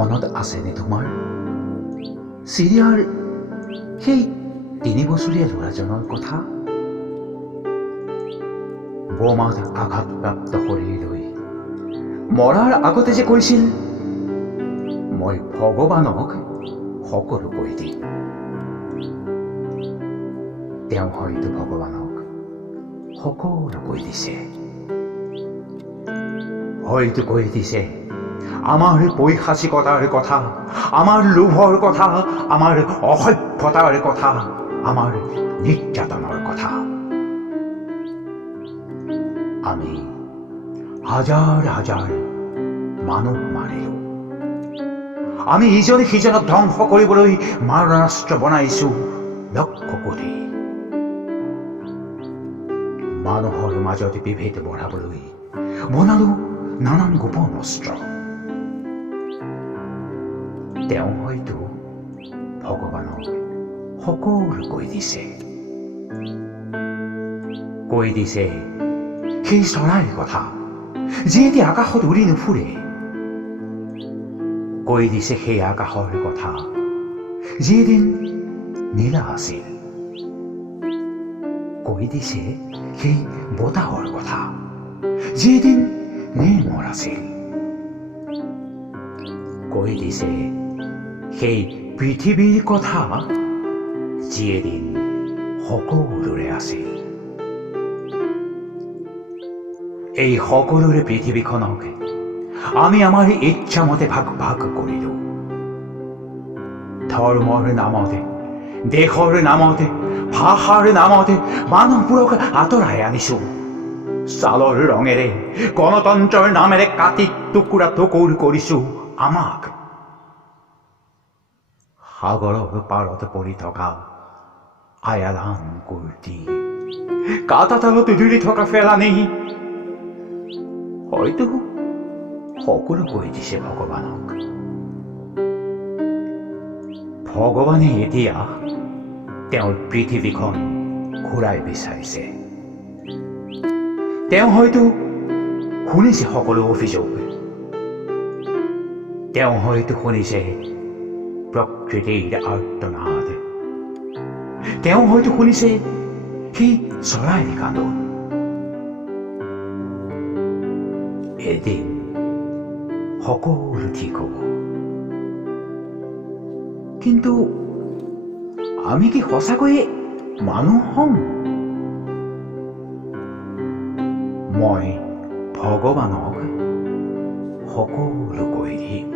মনত আছেনে তোমাৰ চিৰিয়াৰ সেই 3 বছৰীয়া ল'ৰাজনৰ কথা? বোমাত আঘাতপ্ৰাপ্ত শৰীৰলৈ মৰাৰ আগতে যে কৈছিল, মই ভগৱানক সকলো কৈ দিম। তেওঁ হয়তো ভগৱানক সকলো কৈ দিছে। হয়তো কৈ দিছে আমাৰ পৈশাচিকতাৰ কথা, আমাৰ লোভৰ কথা, আমাৰ অসভ্যতাৰ কথা, আমাৰ নিৰ্যাতনৰ কথা। আমি হাজাৰ হাজাৰ মানুহ মাৰিলো। আমি ইজনে সিজনক ধ্বংস কৰিবলৈ মাৰণাস্ত্ৰ বনাইছো লক্ষ্য কৰি। মানুহৰ মাজত বিভেদ বঢ়াবলৈ বনালো নানান গোপন অস্ত্ৰ। তেওঁ হয়তো ভগৱানক সকলো কৈ দিছে। কৈ দিছে সেই চৰাইৰ কথা, যি এতিয়া আকাশত উৰি নুফুৰে। কৈ দিছে সেই আকাশৰ কথা, যি এদিন নীলা আছিল। কৈ দিছে সেই বতাহৰ কথা, যি এদিন নিৰ্মল আছিল। কৈ দিছে সেই পৃথিৱীৰ কথা, যি এদিন সকলোৰে আছিল। এই সকলোৰে পৃথিৱীখনক আমি আমাৰ ইচ্ছামতে ভাগ ভাগ কৰিলো। ধৰ্মৰ নামতে, দেশৰ নামতে, ভাষাৰ নামতে মানুহবোৰক আঁতৰাই আনিছো। ছালৰ ৰঙেৰে, গণতন্ত্ৰৰ নামেৰে কাটি টুকুৰা টুকুৰ কৰিছো আমাক। সাগৰৰ পাৰত পৰি থকা আয়ালান কুৰ্তি, কাটাতালত ধৰি থকা ফেলানি, হয়তো সকলো কৈ দিছে ভগৱানক। ভগৱানে এতিয়া তেওঁৰ পৃথিৱীখন ঘূৰাই বিচাৰিছে। তেওঁ হয়তো শুনিছে সকলো অভিযোগ। তেওঁ হয়তো শুনিছে প্ৰকৃতিৰ আৰ্তনাদ। তেওঁ হয়তো শুনিছে সেই চৰাইৰ কান্দোন। এদিন সকলো ঠিক হ'ব। কিন্তু আমি কি সঁচাকৈয়ে মানুহ হ'ম? মই ভগৱানক সকলো কৈ দিম।